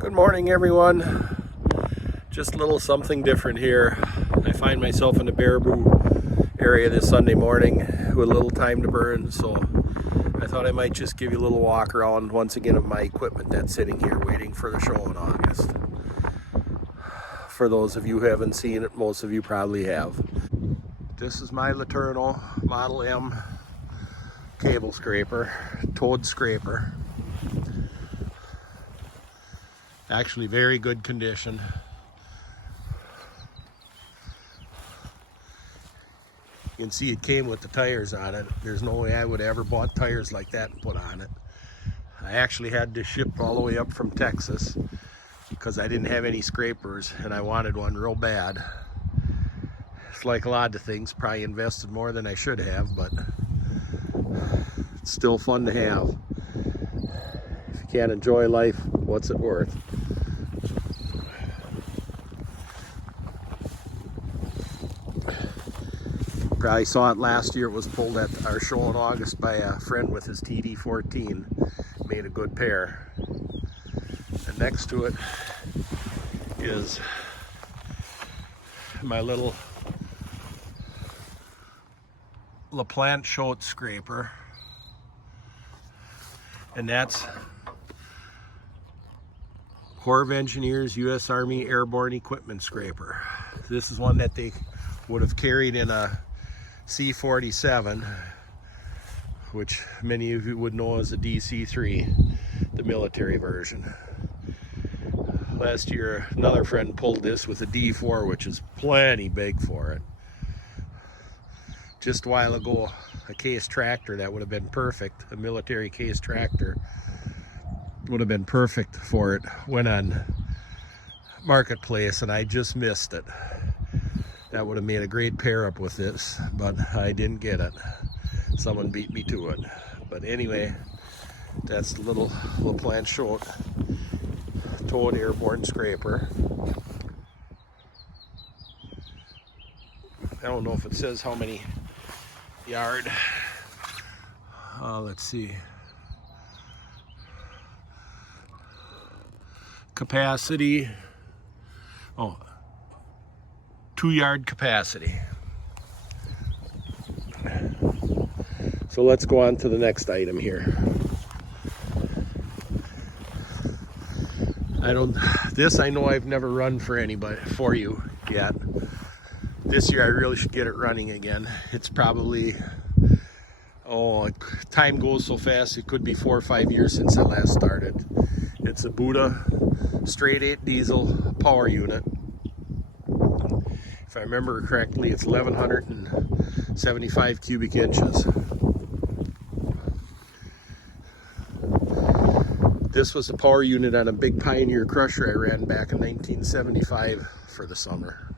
Good morning, everyone. Just a little something different here. I find myself in the Baraboo area this Sunday morning with a little time to burn, so I thought I might just give you a little walk around once again of my equipment that's sitting here waiting for the show in August. For those of you who haven't seen it, most of you probably have. This is my Letourneau Model M cable scraper, toad scraper. Actually very good condition. You can see it came with the tires on it. There's no way I would have ever bought tires like that and put on it. I actually had this shipped all the way up from Texas because I didn't have any scrapers and I wanted one real bad. It's like a lot of things, probably invested more than I should have, but it's still fun to have. If you can't enjoy life, what's it worth? Probably saw it last year. It was pulled at our show in August by a friend with his TD14. Made a good pair. And next to it is my little LaPlante Schott scraper. And that's Corps of Engineers U.S. Army airborne equipment scraper. This is one that they would have carried in a C-47, which many of you would know as a DC-3, the military version. Last year, another friend pulled this with a D4, which is plenty big for it. Just a while ago, a case tractor that would have been perfect, a military case tractor, would have been perfect for it, went on Marketplace, and I just missed it. That would have made a great pair up with this, but I didn't get it. Someone beat me to it. But anyway, that's the little LaPlante Schott toad airborne scraper. I don't know if it says how many yard. Let's see. Capacity. 2-yard capacity. So let's go on to the next item here. This I know I've never run for you yet. This year I really should get it running again. It's probably, time goes so fast, it could be 4 or 5 years since I last started. It's a Buddha straight 8 diesel power unit. If I remember correctly, it's 1,175 cubic inches. This was a power unit on a big Pioneer crusher I ran back in 1975 for the summer.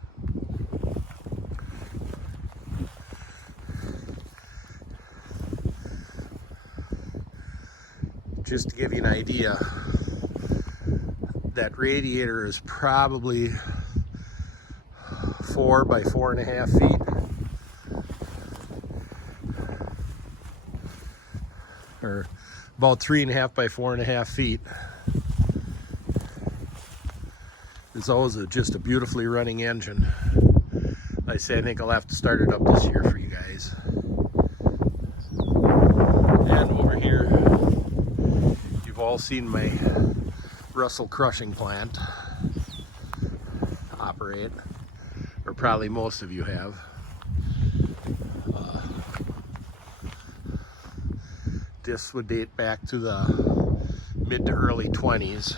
Just to give you an idea, that radiator is probably 4 by 4.5 feet. Or about 3.5 by 4.5 feet. It's always just a beautifully running engine. Like I say, I think I'll have to start it up this year for you guys. And over here, you've all seen my Russell crushing plant operate. Or probably most of you have. This would date back to the mid to early 20s.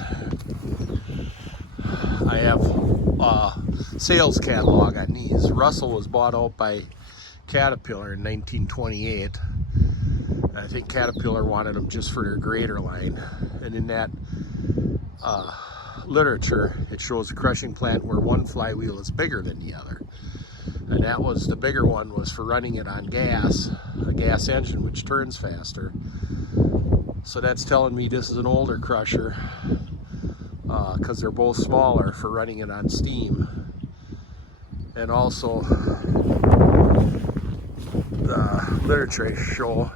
I have a sales catalog on these. Russell was bought out by Caterpillar in 1928. I think Caterpillar wanted them just for their grader line. And in that literature, it shows a crushing plant where one flywheel is bigger than the other, and that was, the bigger one was for running it on gas, a gas engine which turns faster. So that's telling me this is an older crusher, because they're both smaller, for running it on steam. And also the literature show,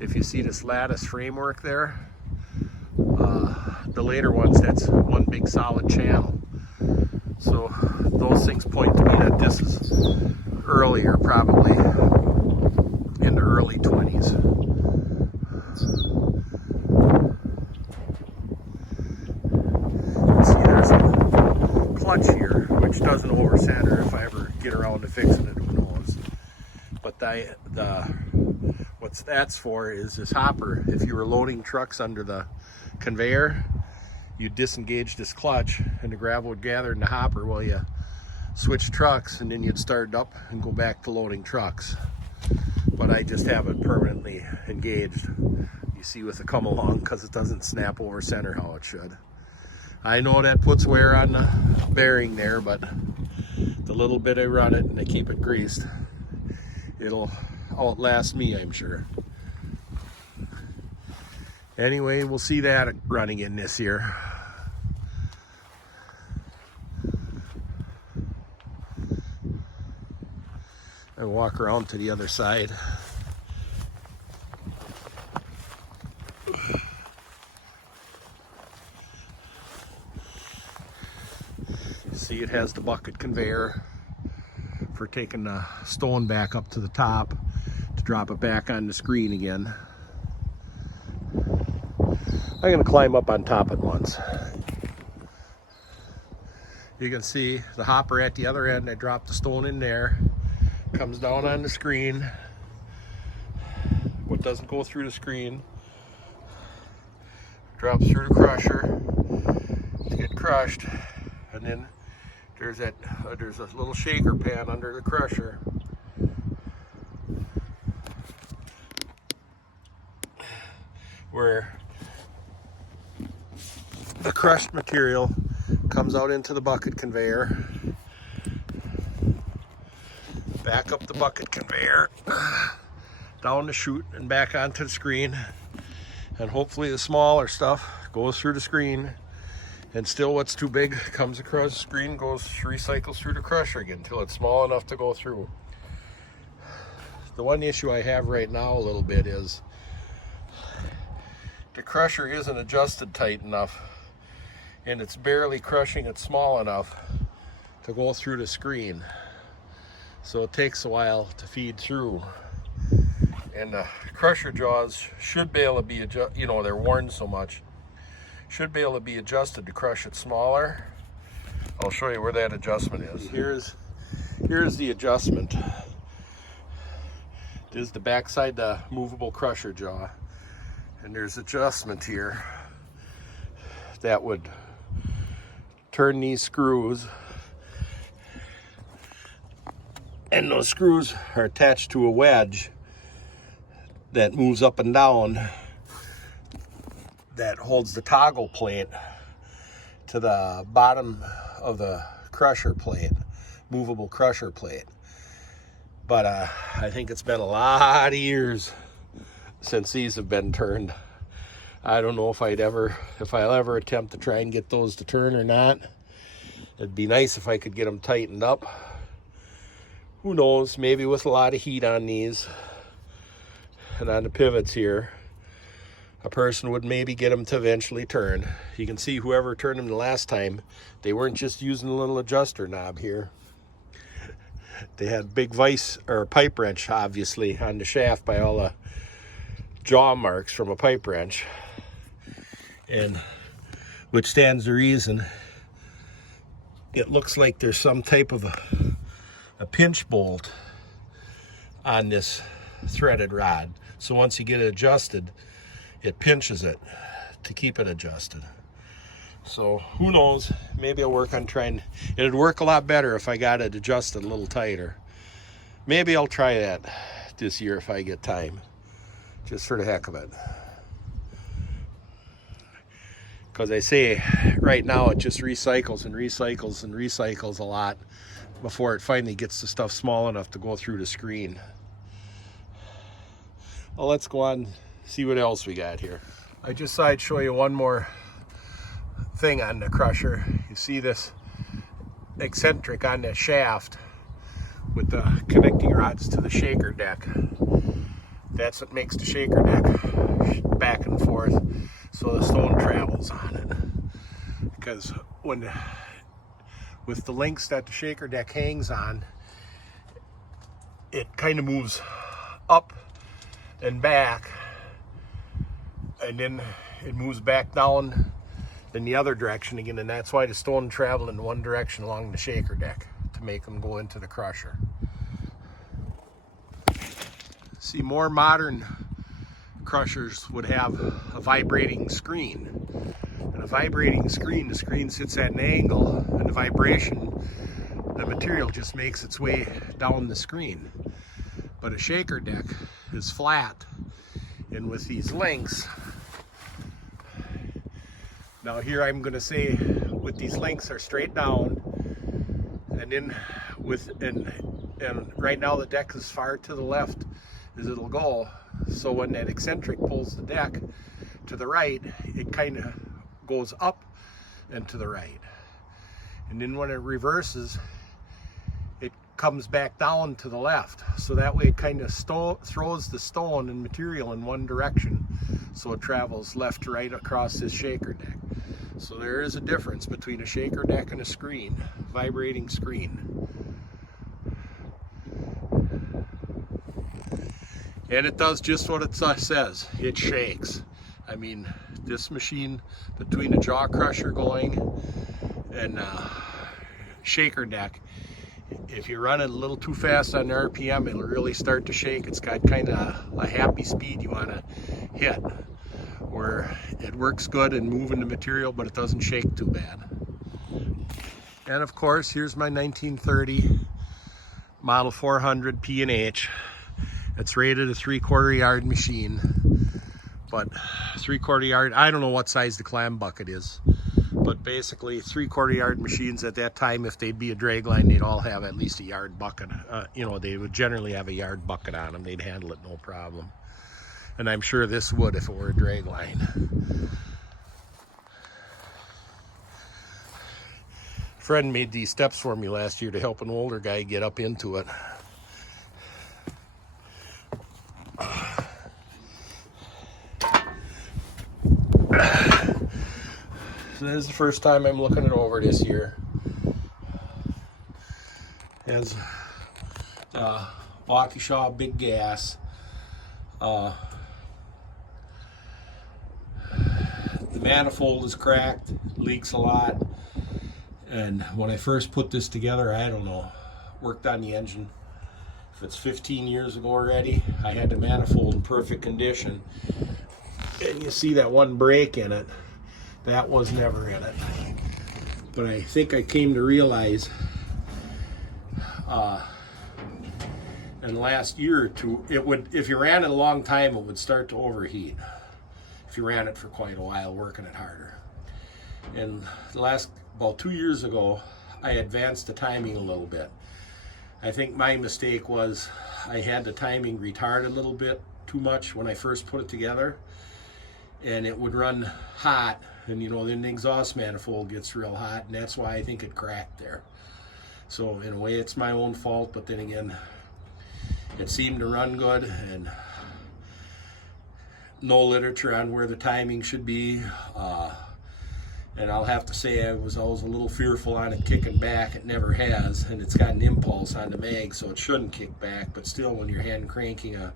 if you see this lattice framework there, the later ones, that's one big solid channel. So those things point to me that this is earlier, probably in the early 20s. See, there's a clutch here, which doesn't over-center. If I ever get around to fixing it, who knows. But what that's for is this hopper. If you were loading trucks under the conveyor, you'd disengage this clutch and the gravel would gather in the hopper while you switch trucks, and then you'd start it up and go back to loading trucks. But I just have it permanently engaged, you see, with the come along, because it doesn't snap over center how it should. I know that puts wear on the bearing there, but the little bit I run it and I keep it greased, it'll outlast me, I'm sure. Anyway, we'll see that running in this year. I walk around to the other side. See, it has the bucket conveyor for taking the stone back up to the top to drop it back on the screen again. I'm gonna climb up on top at once. You can see the hopper at the other end. I dropped the stone in there. Comes down on the screen. What doesn't go through the screen drops through the crusher to get crushed, and then there's a little shaker pan under the crusher. Where the crushed material comes out into the bucket conveyor, back up the bucket conveyor, down the chute and back onto the screen, and hopefully the smaller stuff goes through the screen, and still what's too big comes across the screen, recycles through the crusher again until it's small enough to go through. The one issue I have right now a little bit is the crusher isn't adjusted tight enough, and it's barely crushing it small enough to go through the screen. So it takes a while to feed through. And the crusher jaws should be able to be adjusted, you know, they're worn so much, should be able to be adjusted to crush it smaller. I'll show you where that adjustment is. Here's the adjustment. This is the backside, the movable crusher jaw. And there's adjustment here that would turn these screws, and those screws are attached to a wedge that moves up and down that holds the toggle plate to the bottom of the crusher plate, movable crusher plate. But I think it's been a lot of years since these have been turned. I don't know if I'll ever attempt to try and get those to turn or not. It'd be nice if I could get them tightened up. Who knows, maybe with a lot of heat on these and on the pivots here, a person would maybe get them to eventually turn. You can see whoever turned them the last time, they weren't just using a little adjuster knob here. They had big vise or pipe wrench, obviously, on the shaft by all the jaw marks from a pipe wrench, and which stands to reason it looks like there's some type of a pinch bolt on this threaded rod. So once you get it adjusted, it pinches it to keep it adjusted. So who knows, maybe I'll work on trying. It'd work a lot better if I got it adjusted a little tighter. Maybe I'll try that this year if I get time, just for the heck of it. Because I say right now it just recycles and recycles and recycles a lot before it finally gets the stuff small enough to go through the screen. Well, let's go on, see what else we got here. I just thought I'd show you one more thing on the crusher. You see this eccentric on the shaft with the connecting rods to the shaker deck. That's what makes the shaker deck back and forth. so the stone travels on it. Because with the links that the shaker deck hangs on, it kind of moves up and back, and then it moves back down in the other direction again, and that's why the stone travel in one direction along the shaker deck, to make them go into the crusher. See, more modern crushers would have a vibrating screen. And a vibrating screen, the screen sits at an angle, and the vibration, the material just makes its way down the screen. But a shaker deck is flat, and with these links, now here I'm going to say with these links are straight down, and then and right now the deck is far to the left as it'll go, so when that eccentric pulls the deck to the right, it kind of goes up and to the right, and then when it reverses, it comes back down to the left, so that way it kind of throws the stone and material in one direction, so it travels left to right across this shaker deck. So there is a difference between a shaker deck and a screen, vibrating screen. And it does just what it says, it shakes. I mean, this machine, between a jaw crusher going and shaker deck, if you run it a little too fast on the RPM, it'll really start to shake. It's got kind of a happy speed you want to hit, where it works good in moving the material, but it doesn't shake too bad. And of course, here's my 1930 Model 400 P&H. It's rated a 3/4 yard machine, but 3/4 yard, I don't know what size the clam bucket is, but basically 3/4 yard machines at that time, if they'd be a drag line, they'd all have at least a yard bucket. You know, they would generally have a yard bucket on them. They'd handle it no problem. And I'm sure this would if it were a drag line. A friend made these steps for me last year to help an older guy get up into it. So this is the first time I'm looking it over this year. It has Waukesha big gas. The manifold is cracked, leaks a lot, and when I first put this together, I don't know, worked on the engine. If it's 15 years ago already, I had the manifold in perfect condition, and you see that one break in it, that was never in it. But I think I came to realize in the last year or two, it would, if you ran it a long time, it would start to overheat. If you ran it for quite a while, working it harder. And the last, about 2 years ago, I advanced the timing a little bit. I think my mistake was I had the timing retarded a little bit too much when I first put it together, and it would run hot, and you know, then the exhaust manifold gets real hot, and that's why I think it cracked there. So in a way, it's my own fault, but then again, it seemed to run good, and no literature on where the timing should be, and I'll have to say I was always a little fearful on it kicking back. It never has, and it's got an impulse on the mag, so it shouldn't kick back, but still, when you're hand cranking a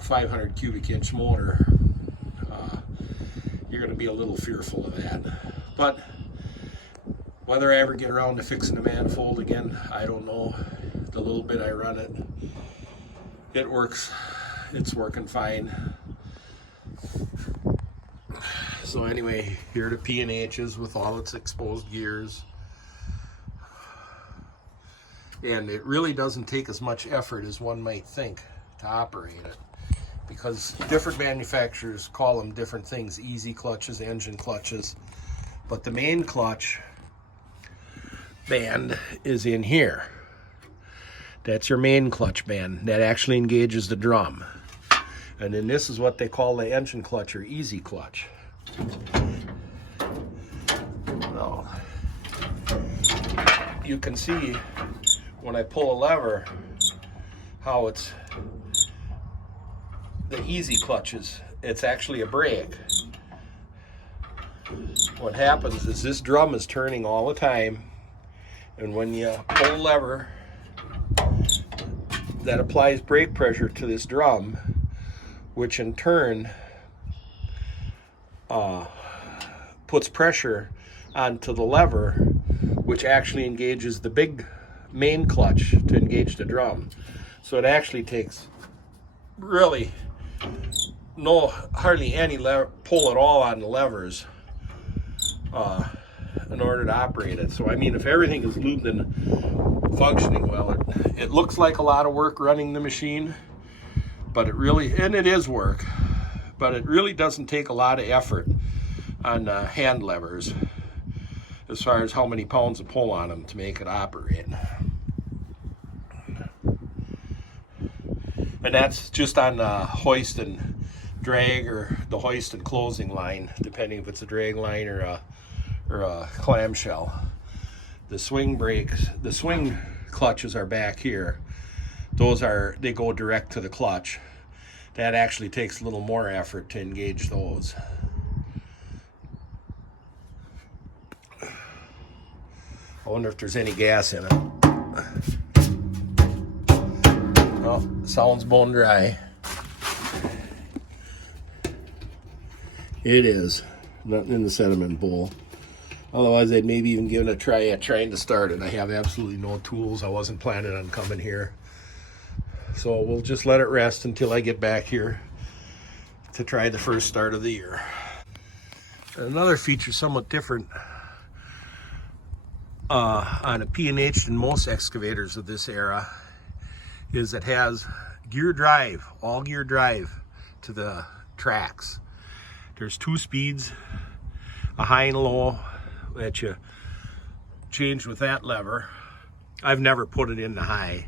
500 cubic inch motor, you're going to be a little fearful of that. But whether I ever get around to fixing the manifold again, I don't know. The little bit I run it, it works. It's working fine. So anyway, here are the P&H's with all its exposed gears. And it really doesn't take as much effort as one might think to operate it, because different manufacturers call them different things, easy clutches, engine clutches. But the main clutch band is in here. That's your main clutch band that actually engages the drum. And then this is what they call the engine clutch, or easy clutch. Well, you can see when I pull a lever how it's the easy clutches. It's actually a brake. what happens is this drum is turning all the time, and when you pull a lever that applies brake pressure to this drum, which in turn puts pressure onto the lever, which actually engages the big main clutch to engage the drum. So it actually takes really hardly any pull at all on the levers in order to operate it. So I mean, if everything is lubed and functioning well, it looks like a lot of work running the machine, but it really, and it is work, but it really doesn't take a lot of effort on hand levers as far as how many pounds of pull on them to make it operate. And that's just on the hoist and drag, or the hoist and closing line, depending if it's a drag line or a clamshell. The swing brakes, the swing clutches are back here. They go direct to the clutch. That actually takes a little more effort to engage those. I wonder if there's any gas in it. Oh, sounds bone dry. It is. Nothing in the sediment bowl. Otherwise, I'd maybe even give it a try at trying to start it. I have absolutely no tools. I wasn't planning on coming here. So we'll just let it rest until I get back here to try the first start of the year. Another feature somewhat different on a P&H than most excavators of this era is it has gear drive, all gear drive to the tracks. There's 2 speeds, a high and low that you change with that lever. I've never put it in the high,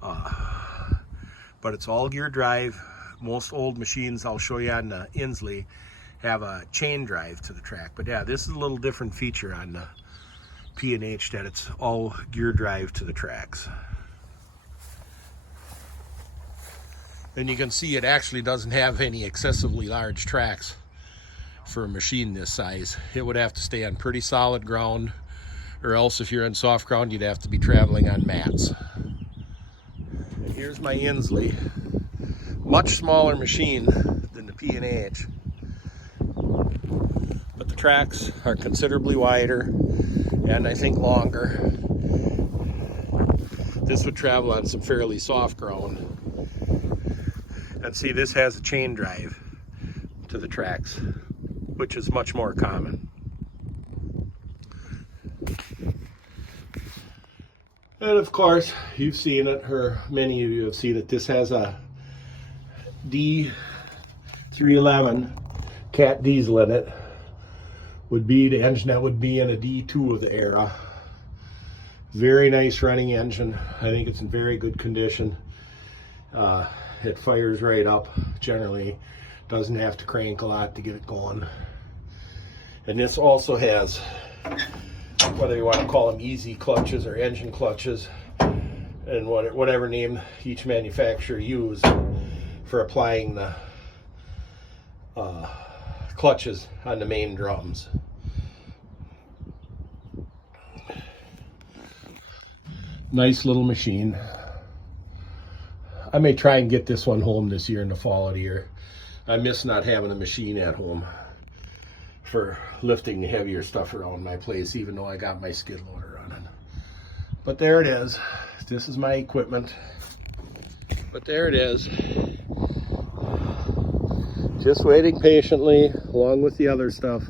but it's all gear drive. Most old machines, I'll show you on the Insley, have a chain drive to the track. But yeah, this is a little different feature on the P&H, that it's all gear drive to the tracks. And you can see it actually doesn't have any excessively large tracks for a machine this size. It would have to stay on pretty solid ground, or else if you're on soft ground, you'd have to be traveling on mats. And here's my Insley. Much smaller machine than the P&H, but the tracks are considerably wider and I think longer. This would travel on some fairly soft ground. And see, this has a chain drive to the tracks, which is much more common. And of course, you've seen it, or many of you have seen it. This has a D311 cat diesel in it. Would be the engine that would be in a D2 of the era. Very nice running engine. I think it's in very good condition. It fires right up generally. Doesn't have to crank a lot to get it going. And this also has, whether you want to call them easy clutches or engine clutches, and whatever name each manufacturer use for applying the clutches on the main drums. Nice little machine. I may try and get this one home this year in the fall of the year. I miss not having a machine at home for lifting the heavier stuff around my place, even though I got my skid loader running. But there it is. This is my equipment. But there it is. Just waiting patiently, along with the other stuff,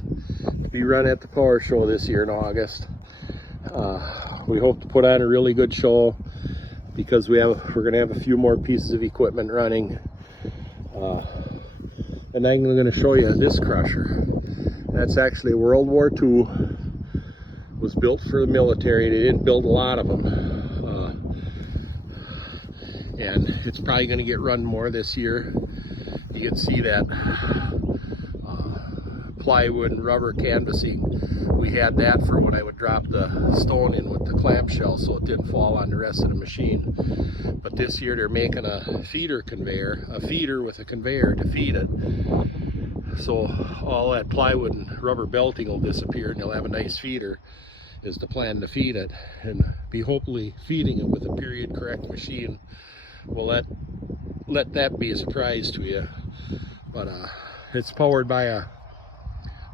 to be run at the power show this year in August. We hope to put on a really good show, because we're going to have a few more pieces of equipment running. And I'm going to show you this crusher. That's actually World War II. Was built for the military. They didn't build a lot of them. And it's probably going to get run more this year. You can see that plywood and rubber canvassing. We had that for when I would drop the stone in with the clamshell so it didn't fall on the rest of the machine. But this year they're making a feeder conveyor, a feeder with a conveyor to feed it. So all that plywood and rubber belting will disappear, and you'll have a nice feeder, is the plan to feed it, and be hopefully feeding it with a period correct machine. We'll let that be a surprise to you. But it's powered by a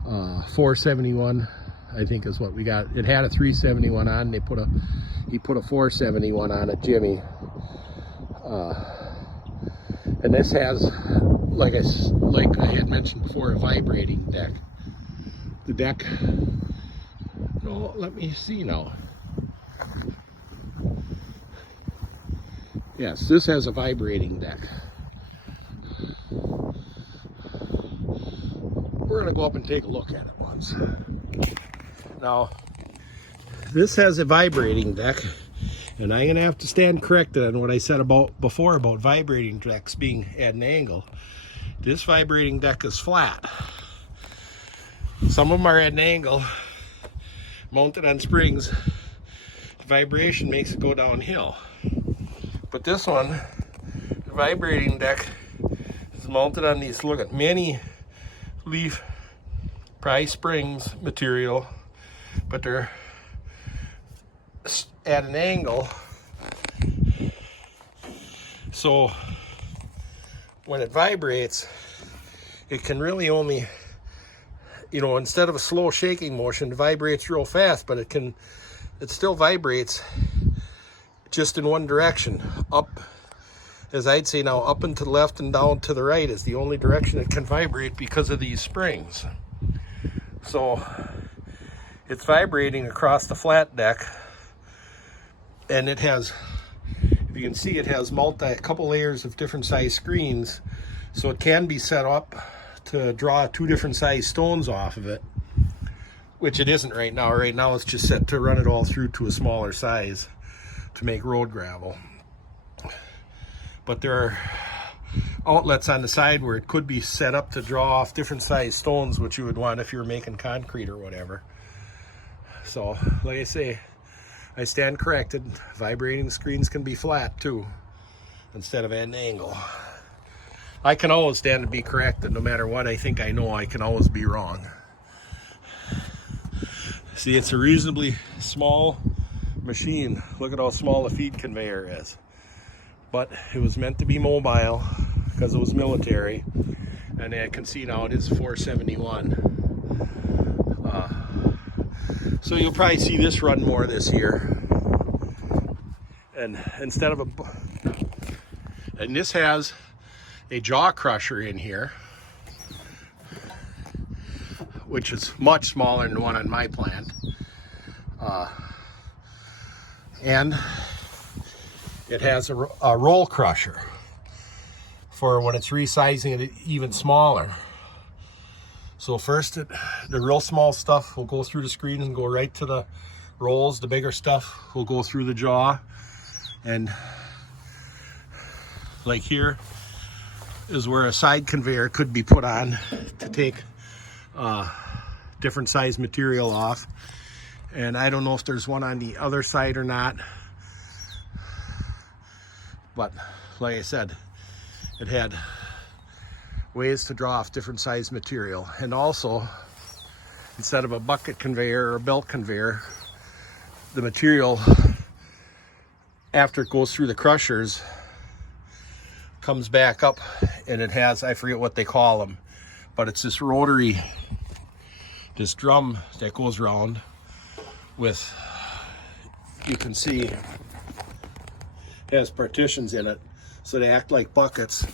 471, I think is what we got. It had a 371 on. He put a 471 on it, Jimmy. And this has, like I had mentioned before, a vibrating deck. The deck, no, let me see now. Yes, this has a vibrating deck. We're gonna go up and take a look at it once. Now, this has a vibrating deck, and I'm gonna have to stand corrected on what I said before about vibrating decks being at an angle. This vibrating deck is flat. Some of them are at an angle, mounted on springs. The vibration makes it go downhill. But this one, the vibrating deck, is mounted on these, look at, many leaf pry springs material, but they're at an angle. So when it vibrates, it can really only, instead of a slow shaking motion, it vibrates real fast, but it still vibrates just in one direction. Up, as I'd say now, up and to the left and down to the right is the only direction it can vibrate because of these springs. So it's vibrating across the flat deck, and it has, if you can see, it has a couple layers of different size screens, so it can be set up to draw 2 different size stones off of it, which it isn't right now. Right now it's just set to run it all through to a smaller size to make road gravel. But there are outlets on the side where it could be set up to draw off different size stones, which you would want if you're making concrete or whatever. So like I say, I stand corrected. Vibrating screens can be flat too, instead of at an angle. I can always stand to be corrected. No matter what I think I know, I can always be wrong. See, it's a reasonably small machine. Look at how small the feed conveyor is. But it was meant to be mobile because it was military. And I can see now it is 471. So you'll probably see this run more this year. And instead of and this has a jaw crusher in here, which is much smaller than the one on my plant. And it has a roll crusher for when it's resizing it even smaller. So first, the real small stuff will go through the screen and go right to the rolls. The bigger stuff will go through the jaw. And like here is where a side conveyor could be put on to take different size material off. And I don't know if there's one on the other side or not. But like I said, it had ways to draw off different size material. And also, instead of a bucket conveyor or a belt conveyor, the material, after it goes through the crushers, comes back up, and it has, I forget what they call them, but it's this rotary, this drum that goes around with, you can see, has partitions in it, so they act like buckets,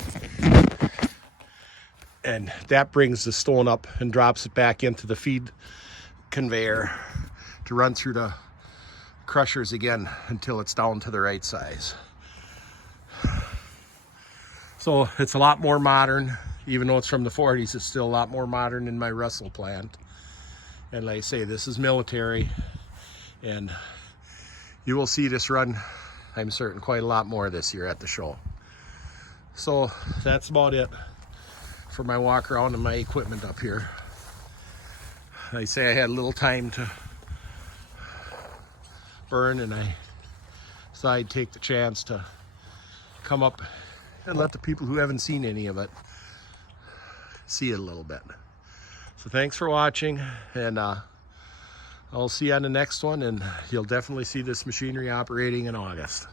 and that brings the stone up and drops it back into the feed conveyor to run through the crushers again until it's down to the right size. So it's a lot more modern. Even though it's from the 40s, it's still a lot more modern than my Russell plant. And like I say, this is military, and you will see this run, I'm certain, quite a lot more this year at the show. So that's about it for my walk around and my equipment up here. I say I had a little time to burn, and I thought I'd take the chance to come up and let the people who haven't seen any of it see it a little bit. So thanks for watching, and I'll see you on the next one, and you'll definitely see this machinery operating in August.